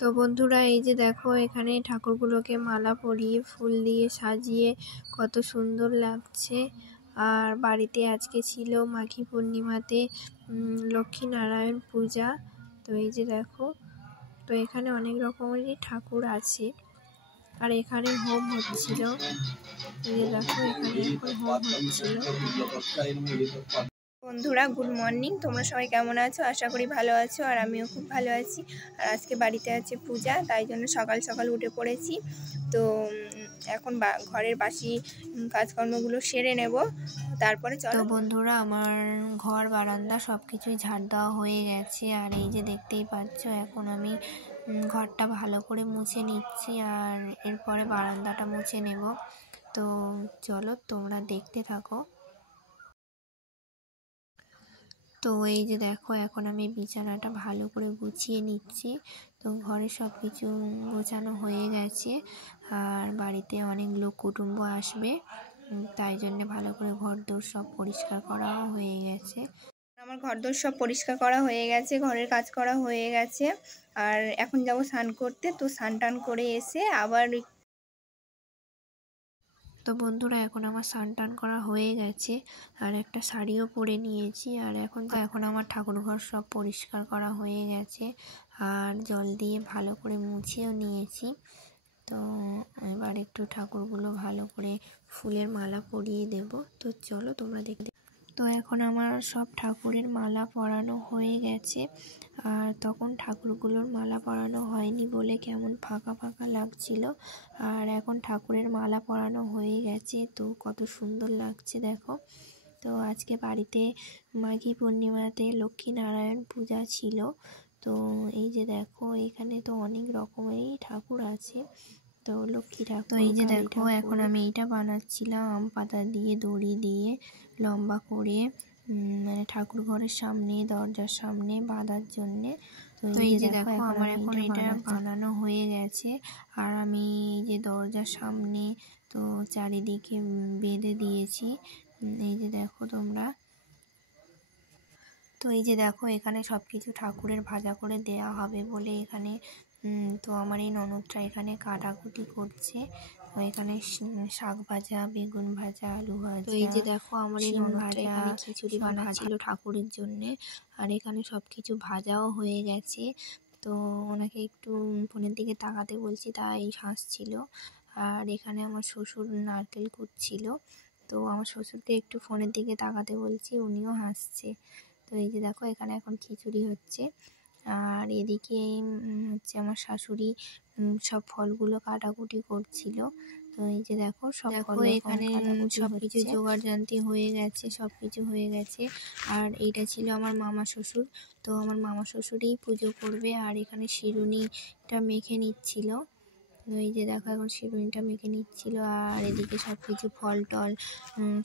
তো বন্ধুরা এই যে দেখো এখানে ঠাকুরগুলোকে মালা পরিয়ে ফুল দিয়ে সাজিয়ে কত সুন্দর লাগছে। আর বাড়িতে আজকে ছিল মাঘী পূর্ণিমাতে লক্ষ্মীনারায়ণ পূজা। তো এই যে দেখো, তো এখানে অনেক রকমেরই ঠাকুর আছে আর এখানে হোম হচ্ছিল। এই যে দেখো এখানে এখন হোম হচ্ছিল। বন্ধুরা গুড মর্নিং, তোমরা সবাই কেমন আছো? আশা করি ভালো আছো, আর আমিও খুব ভালো আছি। আর আজকে বাড়িতে আছে পূজা, তাই জন্য সকাল সকাল উঠে পড়েছি। তো এখন ঘরের বাসি কাজকর্মগুলো সেরে নেব, তারপরে চলো। বন্ধুরা আমার ঘর বারান্দা সব কিছুই ঝাড় দেওয়া হয়ে গেছে। আর এই যে দেখতেই পাচ্ছ এখন আমি ঘরটা ভালো করে মুছে নিচ্ছি, আর এরপরে বারান্দাটা মুছে নেব। তো চলো তোমরা দেখতে থাকো। তো এই যে দেখো এখন আমি বিছানাটা ভালো করে গুছিয়ে নিচ্ছি। তো ঘরে সব কিছু গোছানো হয়ে গেছে, আর বাড়িতে অনেক লোক কুটুম্ব আসবে, তাই জন্য ভালো করে ঘরদোর সব পরিষ্কার করাও হয়ে গেছে। আমার ঘরদোর সব পরিষ্কার করা হয়ে গেছে, ঘরের কাজ করা হয়ে গেছে। আর এখন যাব স্নান করতে। তো স্নান টান করে এসে আবার তো বন্ধুরা এখন আমার স্নান টান করা হয়ে গেছে, আর একটা শাড়িও পরে নিয়েছি। আর এখন আমার ঠাকুরঘর সব পরিষ্কার করা হয়ে গেছে, আর জল দিয়ে ভালো করে মুছেও নিয়েছি। তো এবার একটু ঠাকুরগুলো ভালো করে ফুলের মালা পরিয়ে দেব। তো চলো তোমরা দেখতে। তো এখন আমার সব ঠাকুরের মালা পরানো হয়ে গেছে, আর তখন ঠাকুরগুলোর মালা পরানো হয়নি বলে কেমন ফাঁকা ফাঁকা লাগছিল। আর এখন ঠাকুরের মালা পরানো হয়ে গেছে, তো কত সুন্দর লাগছে দেখো। তো আজকে বাড়িতে মাঘী পূর্ণিমাতে লক্ষ্মীনারায়ণ পূজা ছিল। তো এই যে দেখো এখানে তো অনেক রকমেরই ঠাকুর আছে। তো লক্ষ্মী ঠাকুর, তো এই যে দেখো এখন আমি এইটা বানাচ্ছিলাম আম পাতা দিয়ে দড়ি দিয়ে লম্বা করে, মানে ঠাকুর ঘরের সামনে দরজার সামনে বাঁধার জন্যে। তো এই যে দেখো আমার এখন এটা বানানো হয়ে গেছে, আর আমি এই যে দরজার সামনে তো চারিদিকে বেঁধে দিয়েছি। এই যে দেখো তোমরা। তো এই যে দেখো এখানে সব কিছু ঠাকুরের ভাজা করে দেয়া হবে বলে এখানে তো আমার এই ননদটা এখানে কাটাকুটি করছে। এখানে শাক ভাজা, বেগুন ভাজা, আলু ভাজা। তো এই যে দেখো আমার এই ননদটা এখানে খিচুড়ি বানাচ্ছিল ঠাকুরের জন্যে, আর এখানে সব কিছু ভাজাও হয়ে গেছে। তো ওনাকে একটু ফোনের দিকে তাকাতে বলছি, তাই হাসছিল। আর এখানে আমার শ্বশুর নারকেল কুটছিল, তো আমার শ্বশুরকে একটু ফোনের দিকে তাকাতে বলছি, উনিও হাসছে। তো এই যে দেখো এখানে এখন খিচুড়ি হচ্ছে, আর এদিকে হচ্ছে আমার শাশুড়ি সব ফলগুলো কাটাকুটি করছিল। তো এই যে দেখো সব এখানে সব কিছু জোগাড় জানতি হয়ে গেছে, সব কিছু হয়ে গেছে। আর এইটা ছিল আমার মামা শ্বশুর, তো আমার মামা শ্বশুরই পুজো করবে। আর এখানে শিরুনিটা মেখে নিচ্ছিল। এই যে দেখো এখন শিরুনিটা মেখে নিচ্ছিল, আর এদিকে সব কিছু ফল টল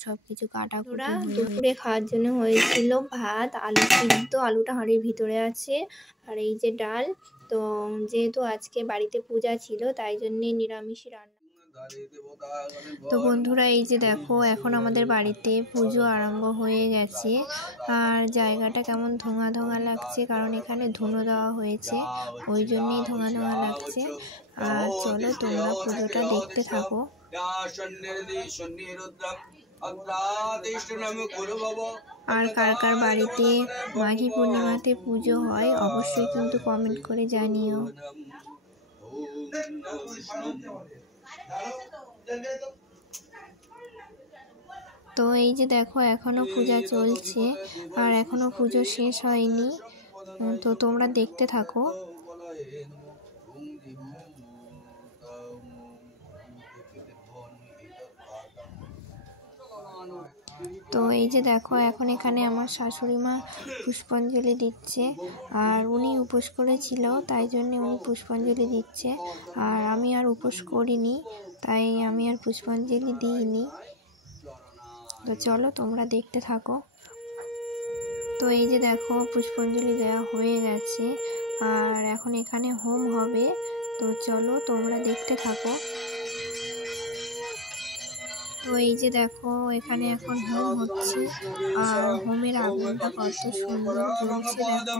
সব কিছু কাটাকুটি। দুপুরে খাওয়ার জন্য হয়েছিল ভাত, আলু সিদ্ধ, আলুটা হাঁড়ির ভিতরে আছে, আর এই যে ডাল। তো যেহেতু আজকে বাড়িতে পূজা ছিল তাই জন্যে নিরামিষই রান্না। তো বন্ধুরা এই যে দেখো এখন আমাদের বাড়িতে পুজো আরম্ভ হয়ে গেছে, আর জায়গাটা কেমন ধোঁয়া ধোঁয়া লাগছে, কারণ এখানে ধুনো দেওয়া হয়েছে, ওই জন্যই ধোঁয়া ধোঁয়া লাগছে। আর চলো তোমরা পুজোটা দেখতে থাকো। আর কার কার বাড়িতে মাঘী পূর্ণিমাতে পুজো হয় অবশ্যই কিন্তু কমেন্ট করে জানিও। তো এই যে দেখো এখনো পূজা চলছে, আর এখনো পুজো শেষ হয়নি, তো তোমরা দেখতে থাকো। তো এই যে দেখো এখন এখানে আমার শাশুড়ি মা পুষ্পাঞ্জলি দিচ্ছে, আর উনি উপোস করেছিল তাই জন্য উনি পুষ্পাঞ্জলি দিচ্ছে, আর আমি আর উপোস করিনি তাই আমি আর পুষ্পাঞ্জলি দিইনি। তো চলো তোমরা দেখতে থাকো। তো এই যে দেখো পুষ্পাঞ্জলি দেওয়া হয়ে গেছে, আর এখন এখানে হোম হবে, তো চলো তোমরা দেখতে থাকো। তো এই যে দেখো এখানে এখন হোম হচ্ছে, আর হোমের আগুনটা কত সুন্দর জ্বলছে দেখো।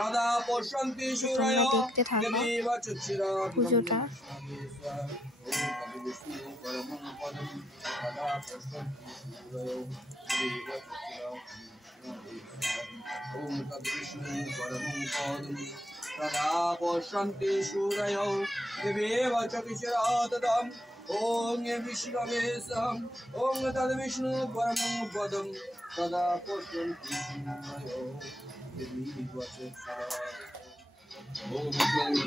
तदा पश्यन्ति তোমরা सूरयो দেখতে থাকো देवीव चक्षुरात् পুজোটা। ॐ तद्विष्णु परमं पदं तदा पश्यन्ति सूरयो देवीव चक्षुरात् ॐ विष्णवेशम् ॐ तद्विष्णु परमं पदं तदा पश्यन्ति सूरयो देवीव चक्षुरात् ॐ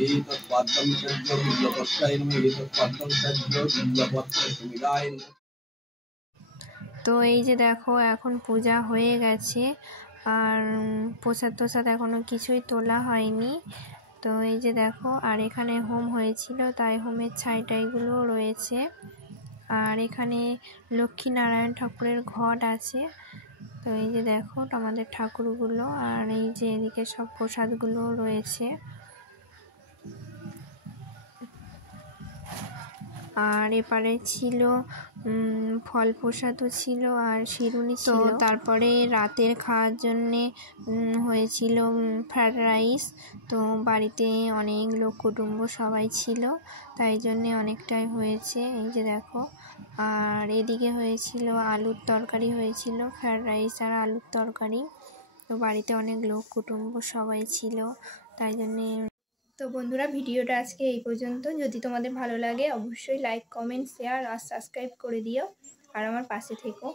एतत्पाद्यं सद्यो बिल्वपत्राय नमः एतत्पाद्यं सद्यो बिल्वपत्रसुमिलाय नमः। তো এই যে দেখো এখন পূজা হয়ে গেছে, আর প্রসাদ টোসাদ এখনও কিছুই তোলা হয়নি। তো এই যে দেখো, আর এখানে হোম হয়েছিল তাই হোমের ছাইটাইগুলো রয়েছে। আর এখানে লক্ষ্মীনারায়ণ ঠাকুরের ঘট আছে। তো এই যে দেখো আমাদের ঠাকুরগুলো, আর এই যে এদিকে সব প্রসাদগুলো রয়েছে। আর এপারে ছিল ফল প্রসাদও ছিল আর শিরুনি ছিল। তারপরে রাতের খাওয়ার জন্যে হয়েছিল ফ্রায়েড রাইস। তো বাড়িতে অনেক লোক কুটুম্ব সবাই ছিল, তাই জন্যে অনেকটাই হয়েছে। এই যে দেখো, আর এদিকে হয়েছিল আলুর তরকারি হয়েছিল, ফ্রায়েড রাইস আর আলুর তরকারি। তো বাড়িতে অনেক লোক কুটুম্ব সবাই ছিল, তাই জন্যে। তো বন্ধুরা, ভিডিওটা আজকে এই পর্যন্ত। যদি তোমাদের ভালো লাগে অবশ্যই লাইক, কমেন্ট, শেয়ার আর সাবস্ক্রাইব করে দিও, আর আমার পাশে থেকো।